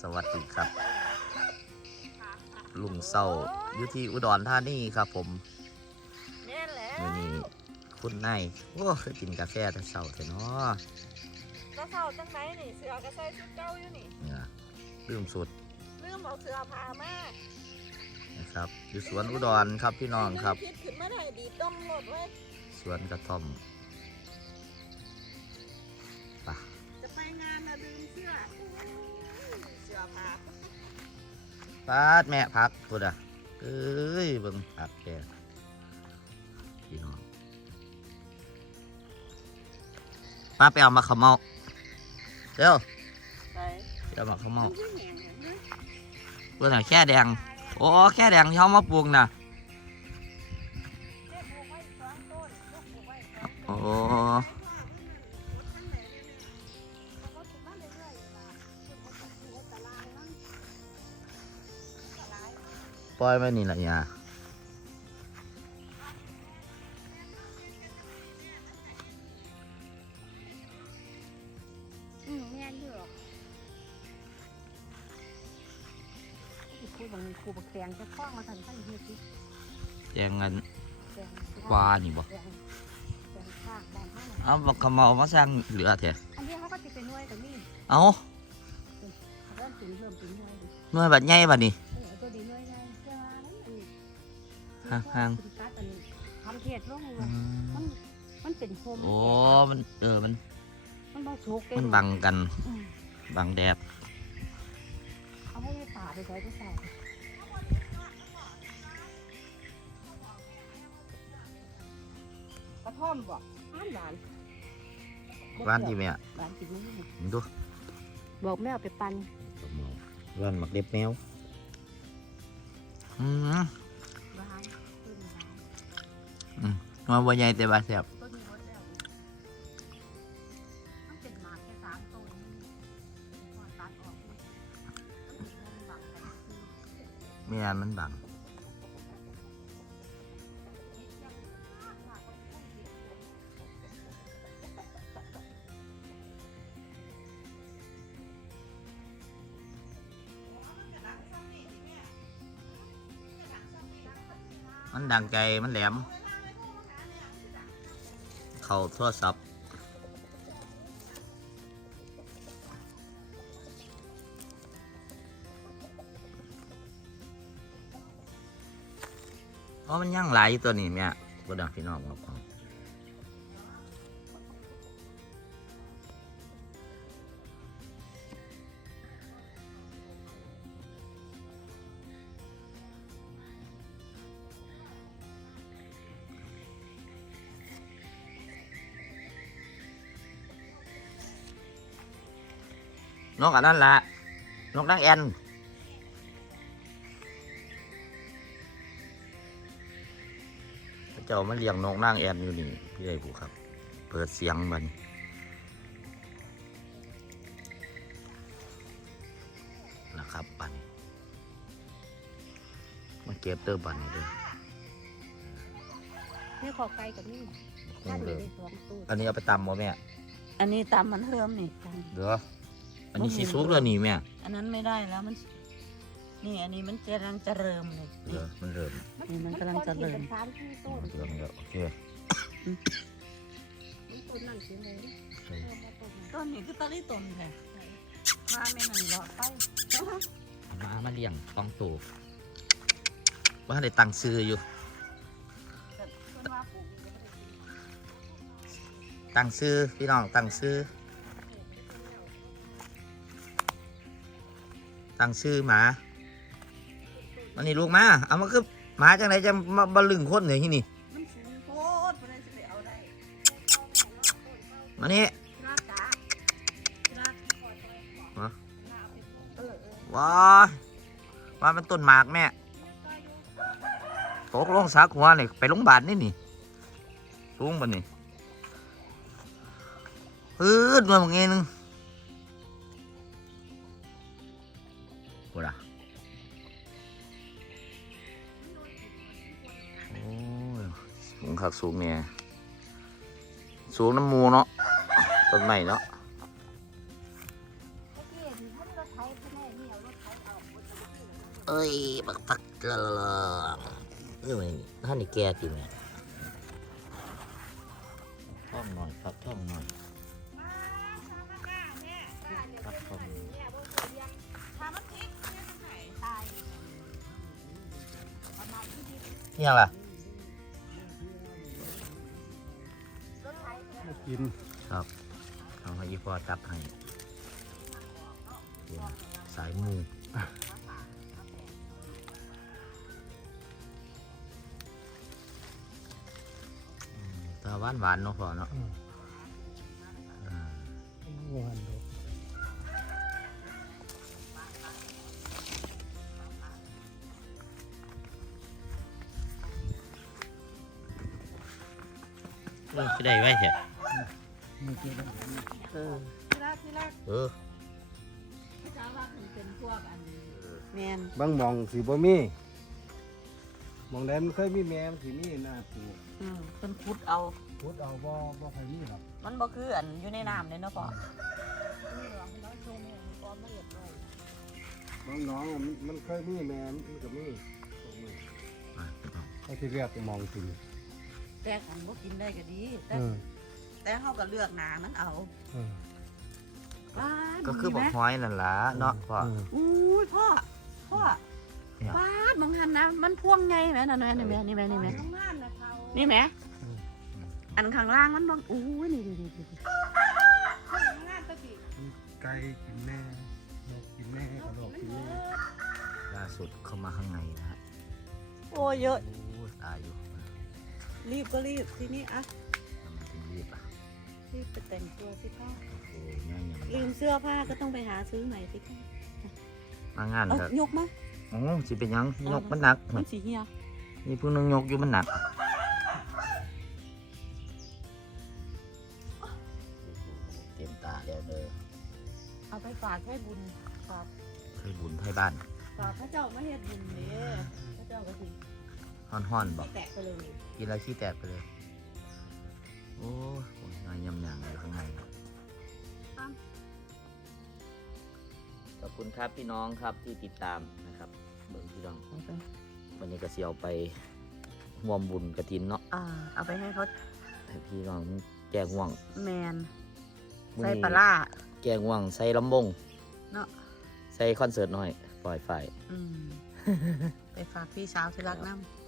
สวัสดีครับ ลุงเศร้าอยู่ที่อุดรธานีครับผมแม่นแหละมือนี้คุณนายโอ้เคยกินกาแฟแต่เศร้าแต่เนาะก็เศร้าจังไหนนี่เสือก็ใส่ชุดเก่าอยู่นี่เนี่ยลืมสุดลืมเอาเสือผ้ามานะครับอยู่สวนอุดรครับพี่น้องครับคิดขึ้นมาได้ดีต้มหมดเว้ยสวนกระท่อมไปะจะไปงานนะลืมเสื้อโอ้ยเสือผ้าปาดแม่พักพูดอะเอ้ยเบิ่งพักแกพี่น้องป้าไปเอามาขาวเมาเร็วไปไปเอามาขาวเมามันคือแหงอย่างนี้เพื่อนอะแค่แดง โอ้แค่แดงที่เขามาปลูกนะเด็กปลูกไว้สองต้นลูกปลูกไว้สองโอ้ ปล่อยไว้นี่แหละเนี่ยอืมแม่นอยู่หรอกครูบางครูบักแตงจะคล้องมาทันท่านเฮ็ดสิแดงเงินแตงกวานี่บ่แตงแตงข้างบ้านห้างเอาบักขาวเมามาสร้างเหลือเถอะอันนี้เขาก็จะเป็นหน่วยแต่นี่เอาเริ่มถึงเริ่มถึงหน่วยดิหน่วยบัดใหญ่บัดนี้เออตัวดีหน่ ห่างๆคุณตัดอันนี้ทำเทศลงอืมันมมันเป็นโฮมโอ้มันเออมันมันบ่สุกเด้มันบังกันอืมบังแดดเอาให้ในป่าไปใส่ไปใส่กระท่อมบ่อ้านหวานร้านที่แม่หวานกินนี่มึงดูบอกแม่เอาไปปั่นร้านหมักเด็บแมวอืม มาบ่ใหญ่แต่ว่าแซ่บต้นนี้หมดแล้วมันเป็นหมากแค่สามต้นพอตัดออกมันเป็นหวานกันคือแม่นมันบังมันดังไกลมันแหลม เข้าโทรศัพท์เพราะมันย่างหลายอยู่ตัวนี้แม่ก็ดังพี่น้องครับ นกอันนั้นละนกนางแอนเจ้ามาเลี้ยงนกนางแอนอยู่นี่พี่ใหญ่ผู้ครับ เปิดเสียงมันนะครับบันมาเก็บเตอร์บันนี่เด้วยนี่ขอไก่กับนี่คงเลยสองตู้อันนี้เอาไปตำบ่แม่ อันนี้ตามมันเทิมนี่ตาม เด้อ อันนี้สีสุกแล้วนี่แม่อันนั้นไม่ได้แล้วมัน นี่อันนี้มันกำลังจะเริ่มเลยเด้อมันเริ่มนี่มันกำลังจะเริ่มมันเริ่มแล้วโอเคต้นนั่นสิเลยต้นนี้คือต้นนี้ต้นแท้มาไม่นั่นหรอกไปเอามามาเลี้ยงฟองตูว่าได้ตังซื้ออยู่ต้นว่าปลูกนี่ก็ไม่ได้ตังซื้อพี่น้องตังซื้อ ตังซื้อหมาวันนี้ลูกหมา เอามาคือหมาจังไหนจะมาบลึงคนเนี่ยที่นี่มันสูงโคตรมันเลยจะไปเอาได้มานี่ราจ๋าราฮะเออเออว้ายว่ามันต้นหมากแม่ตกลงสักหัวนี่ไปโรงพยาบาลนี่นี่สูงปะนี่ปื๊ดมาบางเงี้ยนึง คักสูงเนี่ยสูงน้ำมูเนาะต้นใหม่เนาะเมื่อกี้เห็นท่านรถไถท่านแม่นี่เอาเอ้ยบักฟักเละนี่มันท่านนี่แก่จริงเนี่ยท่องหน่อยฟักท่องหน่อยเนี่ยไงเนี่ยบ่เคยเลี้ยงถ้ามันพลิกเนี่ยมันไหนตายประมาณที่ดินนี่ยังล่ะ เนี่ยมากินครับเอาให้อีพอจับให้เนี่ยสายมูอืมแตาหวานหวานๆเนาะพ่อเนาะอ่าหวานดอกเออจะได้ไว้เถอะไม่กินแล้ว เออที่แรกที่แรกเออที่เขาว่าถึงเป็นพวกอันแมนบางหมองสิบ่มีหมองใดมันเคยมีแม่มันสิมีหน้าปลูกอืมเพิ่นขุดเอาพุดเอาบ่บ่เคยมีหรอกมันบ่คืออันอยู่ในน้ำเลยเนาะพ่อเหลืองแล้วโชว์แม่มันก็ไม่เห็นเลยบางหน้องอะมันมันเคยมีแม่มันก็มีตรงนี้อะเขาที่เรียกหมองกินแต่อันบ่กินได้ก็ดีแต่เออ แต่เฮาก็เลือกหนามันเอาเออว้าก็คือบอกดีไหมหอยนั่นล่ะเนาะพ่อเอออุ้ยพ่อพ่อเนี่ยว้าดมองหันนะมันพ่วงไงแม่นั่นแม่นี่แม่นี่แม่นี่แม่ข้างล่างนะเขานี่แม่อันข้างล่างมันบ่อู้ยนี่นี่นี่นี่ข้างล่างตะกี้ไก่กินแม่นกกินแม่กระดอกกินแม่ล่าสุดเข้ามาข้างในนะฮะโอ้ยเยอะโอ้ตายอยู่รีบก็รีบทีนี้อะ รีบไปแต่งตัวสิพ่อโอ้ยแม่ยังลืมเสื้อผ้าก็ต้องไปหาซื้อใหม่สิพ่อมางานเอาแบบยกมาโอ้สิเป็นหยังยกมันหนัก มันสิเหี่ยนี่เพิ่งนึงยกอยู่มันหนักเต็มตาแล้วเลยเอาไปฝากให้บุญฝากให้บุญให้บ้านฝากพระเจ้ามาเฮ็ดบุญเด้พระเจ้าก็สิห่อนๆบอกแตกไปเลยกินแล้วขี้แตกไปเลย โอ้ยนายยำย คุณครับพี่น้องครับที่ติดตามนะครับเบิ่งพี่น้องวันนี้ก็เสียวไปห่วมบุญกระถินเนาะอ่าเอาไปให้เขาให้พี่น้องแกงห่วงแมนมื้อใส่นี้ปลาร้าแกงห่วงใส่ลำบงเนาะใส่คอนเสิร์ตหน่อย ปล่อยไฟอืมไปฝากพี่สาวที่รักน้ำ